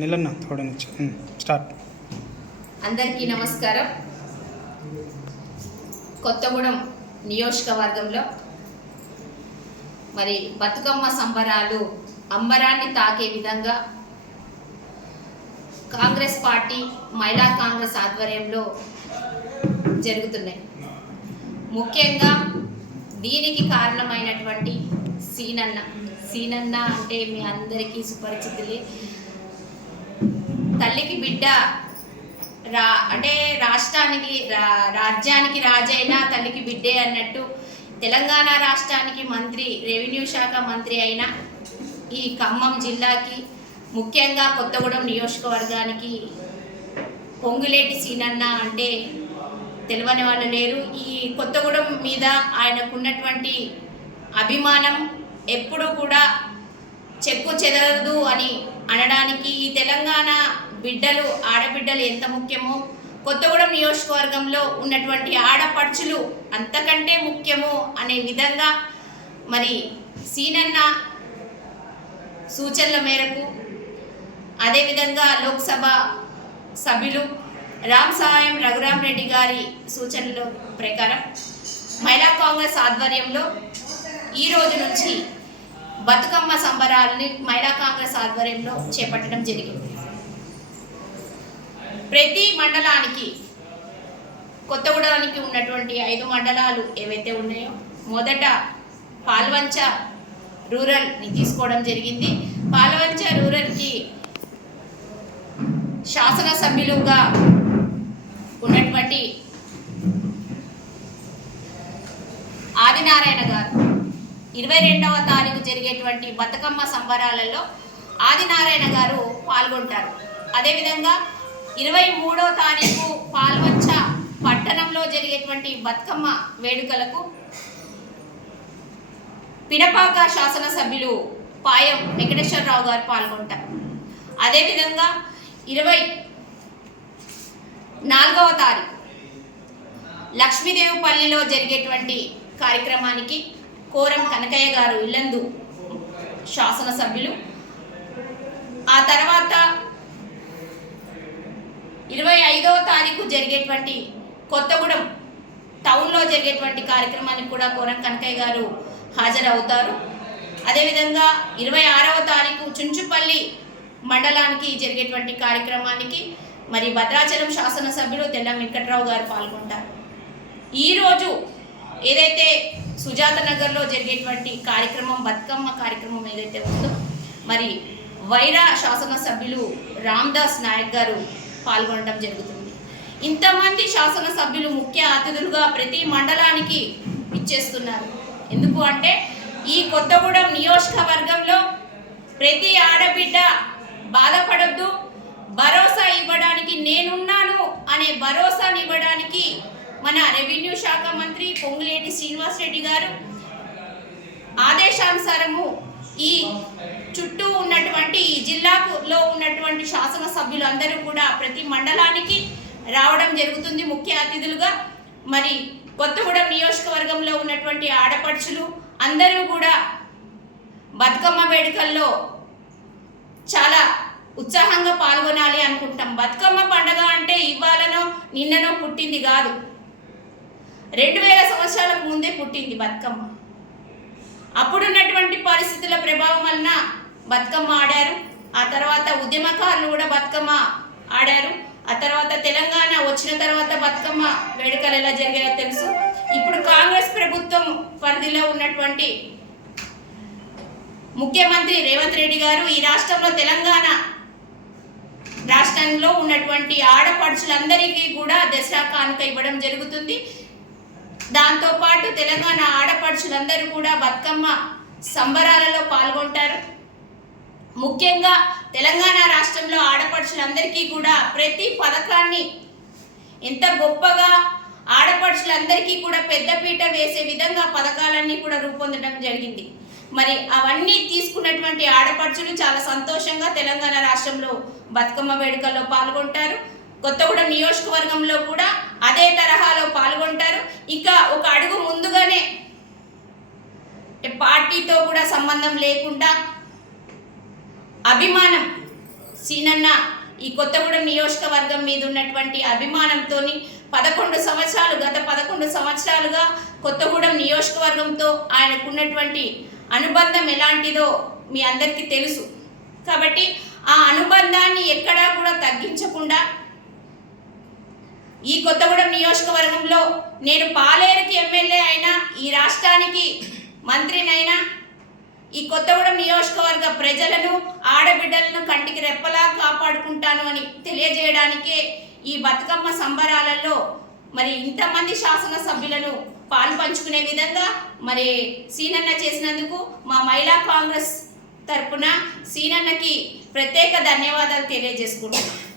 నిలన్న start అందరికీ నమస్కారం. కొత్తగూడెం నియోజకవర్గంలో మరి బతుకమ్మ సంబరాలు అంబరాన్ని తాకే విధంగా కాంగ్రెస్ పార్టీ మహిళా కాంగ్రెస్ ఆధ్వర్యంలో జరుగుతున్నాయి. ముఖ్యంగా దీనికి కారణమైనటువంటి సీనన్న. సీనన్న అంటే మీ అందరికీ సుపరిచితులే. తల్లికి బిడ్డ రా అంటే రాష్ట్రానికి రా- రాజ్యానికి రాజైన తల్లికి బిడ్డే అన్నట్టు తెలంగాణ రాష్ట్రానికి మంత్రి రెవెన్యూ శాఖ మంత్రి అయిన ఈ ఖమ్మం జిల్లాకి ముఖ్యంగా కొత్తగూడెం నియోజకవర్గానికి పొంగులేటి సీనన్న అంటే తెలియని వాళ్ళు లేరు. ఈ కొత్తగూడెం మీద ఆయనకున్నటువంటి అభిమానం ఎప్పుడూ కూడా చెక్కు చెదరదు అని అనడానికి ఈ తెలంగాణ బిడ్డలు ఆడబిడ్డలు ఎంత ముఖ్యమో కొత్తగూడెం నియోజకవర్గంలో ఉన్నటువంటి ఆడపడుచులు అంతకంటే ముఖ్యము అనే విధంగా మరి సీనన్న సూచనల మేరకు అదేవిధంగా లోక్సభ సభ్యులు రామ్ సహాయం రఘురామ్ రెడ్డి గారి సూచనల ప్రకారం మహిళా కాంగ్రెస్ ఆధ్వర్యంలో ఈ రోజు నుంచి బతుకమ్మ సంబరాలని మహిళా కాంగ్రెస్ ఆధ్వర్యంలో చేపట్టడం జరిగింది. ప్రతి మండలానికి కొత్తగూడెంకి ఉన్నటువంటి ఐదు మండలాలు ఏవైతే ఉన్నాయో మొదట పాల్వంచ రూరల్ని తీసుకోవడం జరిగింది. పాల్వంచ రూరల్కి శాసనసభ్యులుగా ఉన్నటువంటి ఆదినారాయణ గారు ఇరవై రెండవ తారీఖు జరిగేటువంటి బతుకమ్మ సంబరాలలో ఆదినారాయణ గారు పాల్గొంటారు. అదేవిధంగా ఇరవై మూడో తారీఖు పాల్వచ్చ పట్టణంలో జరిగేటువంటి బతుకమ్మ వేడుకలకు పిడపాక శాసనసభ్యులు పాయం వెంకటేశ్వరరావు గారు పాల్గొంటారు. అదేవిధంగా ఇరవై నాలుగవ తారీఖు లక్ష్మీదేవిపల్లిలో జరిగేటువంటి కార్యక్రమానికి కోరం కనకయ్య గారు ఇల్లందు శాసనసభ్యులు. ఆ తర్వాత ఐదవ తారీఖు జరిగేటువంటి కొత్తగూడెం టౌన్లో జరిగేటువంటి కార్యక్రమానికి కూడా కోరం కనకయ్య గారు హాజరవుతారు. అదేవిధంగా ఇరవై ఆరవ తారీఖు చుంచుపల్లి మండలానికి జరిగేటువంటి కార్యక్రమానికి మరి భద్రాచలం శాసనసభ్యులు తెల్ల వెంకట్రావు గారు పాల్గొంటారు. ఈరోజు ఏదైతే సుజాత నగర్లో జరిగేటువంటి కార్యక్రమం బతుకమ్మ కార్యక్రమం ఏదైతే ఉందో మరి వైరా శాసనసభ్యులు రామ్దాస్ నాయక్ గారు పాల్గొనడం జరుగుతుంది. ఇంతమంది శాసనసభ్యులు ముఖ్య అతిథులుగా ప్రతి మండలానికి ఇచ్చేస్తున్నారు ఎందుకు అంటే ఈ కొత్తగూడెం నియోజకవర్గంలో ప్రతి ఆడబిడ్డ బాధపడద్దు. భరోసా ఇవ్వడానికి నేనున్నాను అనే భరోసాని ఇవ్వడానికి మన రెవెన్యూ శాఖ మంత్రి పొంగులేటి శ్రీనివాస్ రెడ్డి గారు ఆదేశానుసారము ఈ చుట్టూ ఉన్నటువంటి ఈ జిల్లాకులో ఉన్నటువంటి శాసనసభ్యులందరూ కూడా ప్రతి మండలానికి రావడం జరుగుతుంది ముఖ్య అతిథులుగా. మరి కొత్తగూడెం నియోజకవర్గంలో ఉన్నటువంటి ఆడపడుచులు అందరూ కూడా బతుకమ్మ వేడుకల్లో చాలా ఉత్సాహంగా పాల్గొనాలి అనుకుంటాం. బతుకమ్మ పండగ అంటే ఇవాళనో నిన్ననో పుట్టింది కాదు. రెండు వేల సంవత్సరాలకు ముందే పుట్టింది బతుకమ్మ. అప్పుడున్నటువంటి పరిస్థితుల ప్రభావం వలన బతుకమ్మ ఆడారు. ఆ తర్వాత ఉద్యమకారులు కూడా బతుకమ్మ ఆడారు. ఆ తర్వాత తెలంగాణ వచ్చిన తర్వాత బతుకమ్మ వేడుకలు ఎలా జరిగాయో తెలుసు. ఇప్పుడు కాంగ్రెస్ ప్రభుత్వం పరిధిలో ఉన్నటువంటి ముఖ్యమంత్రి రేవంత్ రెడ్డి గారు ఈ రాష్ట్రంలో తెలంగాణ రాష్ట్రంలో ఉన్నటువంటి ఆడపడుచులందరికీ కూడా దసరా కానుక ఇవ్వడం జరుగుతుంది. దాంతోపాటు తెలంగాణ ఆడపడుచులందరూ కూడా బతుకమ్మ సంబరాలలో పాల్గొంటారు. ముఖ్యంగా తెలంగాణ రాష్ట్రంలో ఆడపడుచులందరికీ కూడా ప్రతి పథకాన్ని ఎంత గొప్పగా ఆడపడుచులందరికీ కూడా పెద్దపీట వేసే విధంగా పథకాలన్నీ కూడా రూపొందడం జరిగింది. మరి అవన్నీ తీసుకున్నటువంటి ఆడపడుచులు చాలా సంతోషంగా తెలంగాణ రాష్ట్రంలో బతుకమ్మ వేడుకల్లో పాల్గొంటారు. కొత్తగూడెం నియోజకవర్గంలో కూడా అదే తరహాలో పాల్గొంటారు. ఇక ఒక అడుగు ముందుగానే పార్టీతో కూడా సంబంధం లేకుండా అభిమానం. సీనన్న ఈ కొత్తగూడెం నియోజకవర్గం మీద ఉన్నటువంటి అభిమానంతో పదకొండు సంవత్సరాలు గత పదకొండు సంవత్సరాలుగా కొత్తగూడెం నియోజకవర్గంతో ఆయనకున్నటువంటి అనుబంధం ఎలాంటిదో మీ అందరికీ తెలుసు. కాబట్టి ఆ అనుబంధాన్ని ఎక్కడా కూడా తగ్గించకుండా ఈ కొత్తగూడెం నియోజకవర్గంలో నేను పాలేరుకి ఎమ్మెల్యే అయినా ఈ రాష్ట్రానికి మంత్రినైనా ఈ కొత్తగూడెం నియోజకవర్గ ప్రజలను ఆడబిడ్డలను కంటికి రెప్పలా కాపాడుకుంటాను అని తెలియజేయడానికే ఈ బతుకమ్మ సంబరాలలో మరి ఇంతమంది శాసనసభ్యులను పాలు పంచుకునే విధంగా మరి సీనన్న చేసినందుకు మా మహిళా కాంగ్రెస్ తరపున సీనన్నకి ప్రత్యేక ధన్యవాదాలు తెలియజేసుకుంటున్నాను.